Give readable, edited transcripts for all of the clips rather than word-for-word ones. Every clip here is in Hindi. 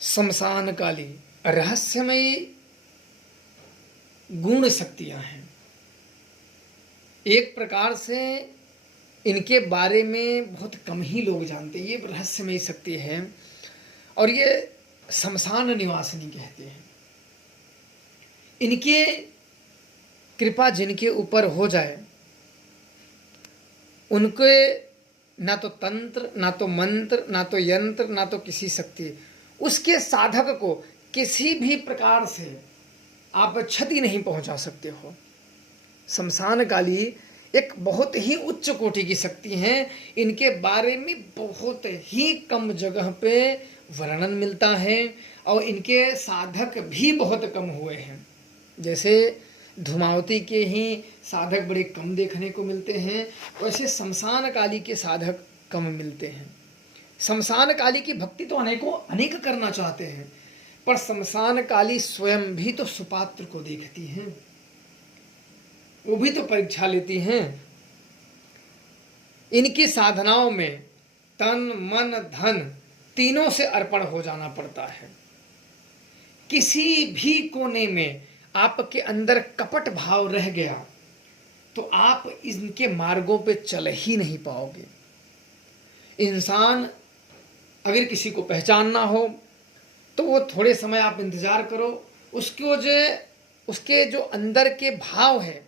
शमशान काली रहस्यमयी गुण शक्तियां हैं। एक प्रकार से इनके बारे में बहुत कम ही लोग जानते हैं। ये रहस्यमयी शक्ति है और ये शमशान निवासिनी कहते हैं। इनके कृपा जिनके ऊपर हो जाए उनके ना तो तंत्र, ना तो मंत्र, ना तो यंत्र, ना तो किसी शक्ति, उसके साधक को किसी भी प्रकार से आप क्षति नहीं पहुंचा सकते हो। शमशान काली एक बहुत ही उच्च कोटि की शक्ति हैं। इनके बारे में बहुत ही कम जगह पे वर्णन मिलता है और इनके साधक भी बहुत कम हुए हैं। जैसे धूमावती के ही साधक बड़े कम देखने को मिलते हैं, वैसे शमशान काली के साधक कम मिलते हैं। शमशान काली की भक्ति तो अनेक करना चाहते हैं, पर शमशान काली स्वयं भी तो सुपात्र को देखती हैं, वो भी तो परीक्षा लेती हैं। इनकी साधनाओं में तन मन धन तीनों से अर्पण हो जाना पड़ता है। किसी भी कोने में आपके अंदर कपट भाव रह गया तो आप इनके मार्गों पे चल ही नहीं पाओगे। इंसान अगर किसी को पहचानना हो तो वो थोड़े समय आप इंतजार करो, उसके जो अंदर के भाव है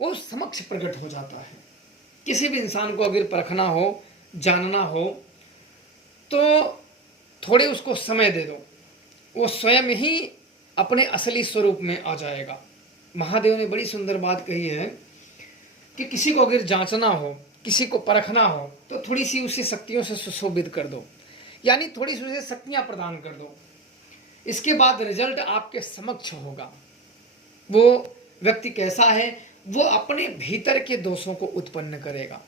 वो समक्ष प्रकट हो जाता है। किसी भी इंसान को अगर परखना हो, जानना हो तो थोड़े उसको समय दे दो, वो स्वयं ही अपने असली स्वरूप में आ जाएगा। महादेव ने बड़ी सुंदर बात कही है कि किसी को अगर जांचना हो, किसी को परखना हो तो थोड़ी सी उसे शक्तियों से सुशोभित कर दो, यानी थोड़ी सी उसे शक्तियां प्रदान कर दो। इसके बाद रिजल्ट आपके समक्ष होगा। वो व्यक्ति कैसा है, वो अपने भीतर के दोषों को उत्पन्न करेगा।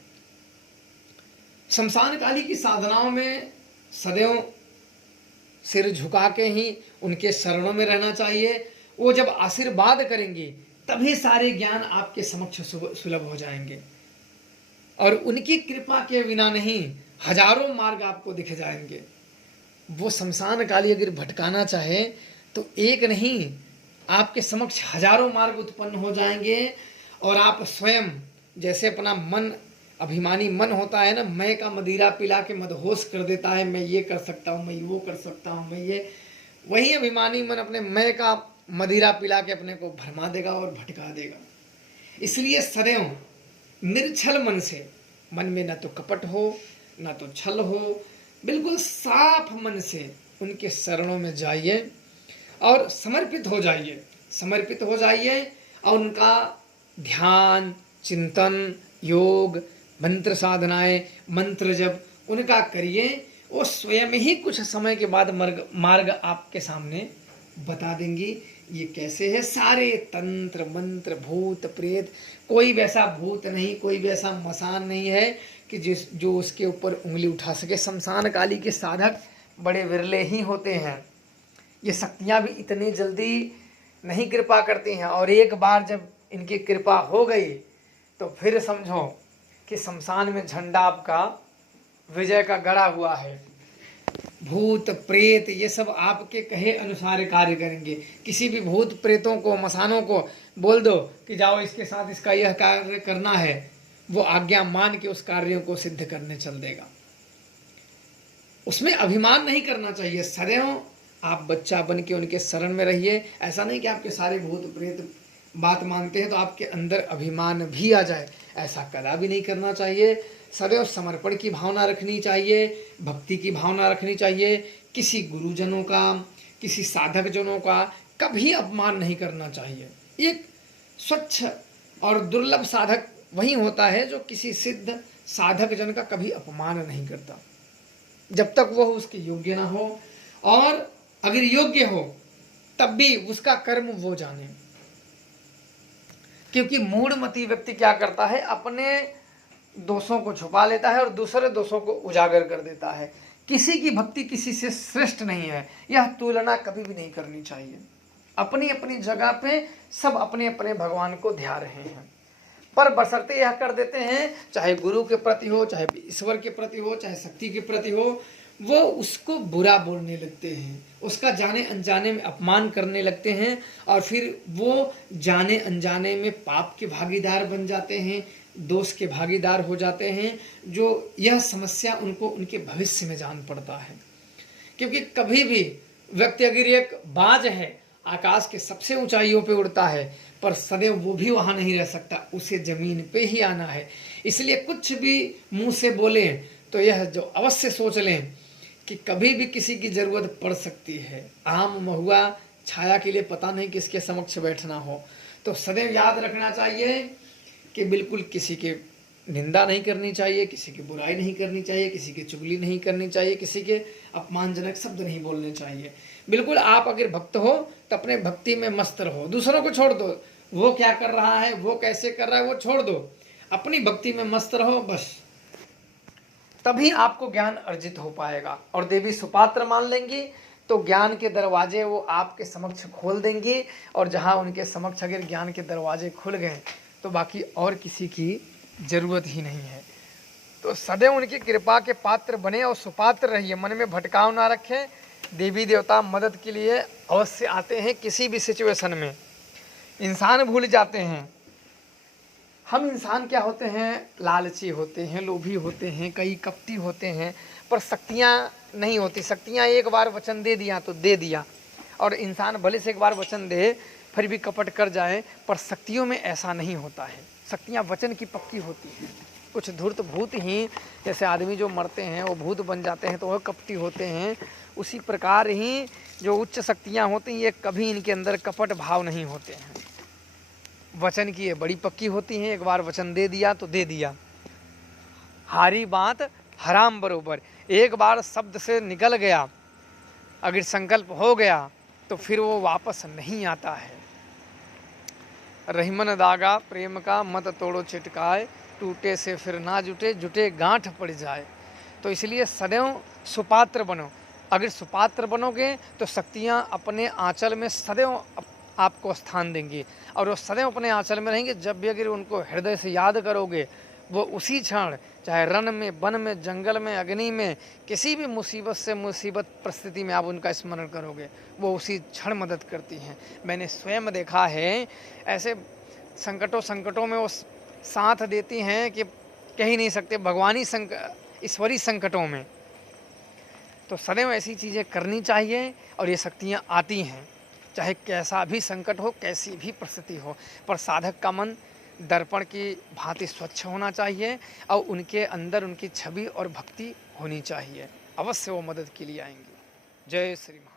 शमशान काली की साधनाओं में सदैव सिर झुका के ही उनके शरणों में रहना चाहिए। वो जब आशीर्वाद करेंगे तभी सारे ज्ञान आपके समक्ष सुलभ हो जाएंगे और उनकी कृपा के बिना नहीं हजारों मार्ग आपको दिख जाएंगे। वो शमशान काली अगर भटकाना चाहे तो एक नहीं, आपके समक्ष हजारों मार्ग उत्पन्न हो जाएंगे और आप स्वयं जैसे अपना मन, अभिमानी मन होता है ना, मैं का मदिरा पिला के मदहोश कर देता है, मैं ये कर सकता हूँ, मैं वो कर सकता हूँ, मैं ये, वही अभिमानी मन अपने मैं का मदिरा पिला के अपने को भरमा देगा और भटका देगा। इसलिए सदैव निर्छल मन से, मन में ना तो कपट हो ना तो छल हो, बिल्कुल साफ मन से उनके शरणों में जाइए और समर्पित हो जाइए और उनका ध्यान, चिंतन, योग, मंत्र साधनाएं, मंत्र जप उनका करिए। वो स्वयं ही कुछ समय के बाद मार्ग आपके सामने बता देंगी। ये कैसे है, सारे तंत्र मंत्र भूत प्रेत, कोई वैसा भूत नहीं, कोई वैसा मसान नहीं है कि जो उसके ऊपर उंगली उठा सके। शमशान काली के साधक बड़े विरले ही होते हैं। ये शक्तियाँ भी इतनी जल्दी नहीं कृपा करती हैं और एक बार जब इनकी कृपा हो गई तो फिर समझो कि शमशान में झंडा आपका विजय का गड़ा हुआ है। भूत प्रेत ये सब आपके कहे अनुसार कार्य करेंगे। किसी भी भूत प्रेतों को, मसानों को बोल दो कि जाओ इसके साथ इसका यह कार्य करना है, वो आज्ञा मान के उस कार्यों को सिद्ध करने चल देगा। उसमें अभिमान नहीं करना चाहिए। सदैव आप बच्चा बन के उनके शरण में रहिए। ऐसा नहीं कि आपके सारे भूत प्रेत बात मानते हैं तो आपके अंदर अभिमान भी आ जाए, ऐसा कदा भी नहीं करना चाहिए। सदैव समर्पण की भावना रखनी चाहिए, भक्ति की भावना रखनी चाहिए। किसी गुरुजनों का, किसी साधक जनों का कभी अपमान नहीं करना चाहिए। एक स्वच्छ और दुर्लभ साधक वही होता है जो किसी सिद्ध साधक जन का कभी अपमान नहीं करता, जब तक वह उसके योग्य ना हो, और अगर योग्य हो तब भी उसका कर्म वो जाने। क्योंकि मूढ़मती व्यक्ति क्या करता है, अपने दोषों को छुपा लेता है और दूसरे दोषों को उजागर कर देता है। किसी की भक्ति किसी से श्रेष्ठ नहीं है, यह तुलना कभी भी नहीं करनी चाहिए। अपनी अपनी जगह पे सब अपने अपने भगवान को ध्या रहे हैं। पर बशर्ते यह कर देते हैं, चाहे गुरु के प्रति हो, चाहे ईश्वर के प्रति हो, चाहे शक्ति के प्रति हो, वो उसको बुरा बोलने लगते हैं, उसका जाने अनजाने में अपमान करने लगते हैं, और फिर वो जाने अनजाने में पाप के भागीदार बन जाते हैं, दोष के भागीदार हो जाते हैं, जो यह समस्या उनको उनके भविष्य में जान पड़ता है। क्योंकि कभी भी व्यक्ति अगर एक बाज है, आकाश के सबसे ऊंचाइयों पे उड़ता है, पर सदैव वो भी वहां नहीं रह सकता, उसे जमीन पे ही आना है। इसलिए कुछ भी मुंह से बोले तो यह जो अवश्य सोच लें कि कभी भी किसी की जरूरत पड़ सकती है। आम महुआ छाया के लिए पता नहीं किसके समक्ष बैठना हो, तो सदैव याद रखना चाहिए कि बिल्कुल किसी के निंदा नहीं करनी चाहिए, किसी की बुराई नहीं करनी चाहिए, किसी की चुगली नहीं करनी चाहिए, किसी के अपमानजनक शब्द नहीं बोलने चाहिए। बिल्कुल आप अगर भक्त हो तो अपने भक्ति में मस्त रहो, दूसरों को छोड़ दो, वो क्या कर रहा है, वो कैसे कर रहा है, वो छोड़ दो, अपनी भक्ति में मस्त रहो बस। तभी आपको ज्ञान अर्जित हो पाएगा। और देवी सुपात्र मान लेंगी तो ज्ञान के दरवाजे वो आपके समक्ष खोल देंगी, और जहाँ उनके समक्ष अगर ज्ञान के दरवाजे खुल गए तो बाकी और किसी की जरूरत ही नहीं है। तो सदैव उनकी कृपा के पात्र बने और सुपात्र रहिए, मन में भटकाव ना रखें। देवी देवता मदद के लिए अवश्य आते हैं। किसी भी सिचुएशन में इंसान भूल जाते हैं, हम इंसान क्या होते हैं, लालची होते हैं, लोभी होते हैं, कई कपटी होते हैं, पर शक्तियाँ नहीं होती। शक्तियाँ एक बार वचन दे दिया तो दे दिया, और इंसान भले से एक बार वचन दे फिर भी कपट कर जाए, पर शक्तियों में ऐसा नहीं होता है। शक्तियाँ वचन की पक्की होती हैं। कुछ धूर्त भूत ही, जैसे आदमी जो मरते हैं वो भूत बन जाते हैं तो वह कपटी होते हैं, उसी प्रकार ही जो उच्च शक्तियाँ होती हैं ये कभी इनके अंदर कपट भाव नहीं होते हैं। वचन की ये बड़ी पक्की होती हैं, एक बार वचन दे दिया तो दे दिया। हारी बात हराम बरोबर, एक बार शब्द से निकल गया, अगर संकल्प हो गया तो फिर वो वापस नहीं आता है। रहीमन दागा प्रेम का मत तोड़ो छिटकाए, टूटे से फिर ना जुटे, जुटे गांठ पड़ जाए। तो इसलिए सदैव सुपात्र बनो। अगर सुपात्र बनोगे तो शक्तियाँ अपने आंचल में सदैव आपको स्थान देंगी, और वो सदैव अपने आंचल में रहेंगे। जब भी अगर उनको हृदय से याद करोगे, वो उसी क्षण, चाहे रन में, वन में, जंगल में, अग्नि में, किसी भी मुसीबत से मुसीबत परिस्थिति में आप उनका स्मरण करोगे, वो उसी क्षण मदद करती हैं। मैंने स्वयं देखा है, ऐसे संकटों में वो साथ देती हैं कि कह ही नहीं सकते। भगवानी ईश्वरी संकटों में तो सदैव ऐसी चीज़ें करनी चाहिए, और ये शक्तियाँ आती हैं, चाहे कैसा भी संकट हो, कैसी भी परिस्थिति हो। पर साधक का मन दर्पण की भांति स्वच्छ होना चाहिए, और उनके अंदर उनकी छवि और भक्ति होनी चाहिए। अवश्य वो मदद के लिए आएंगे। जय श्री महाराज।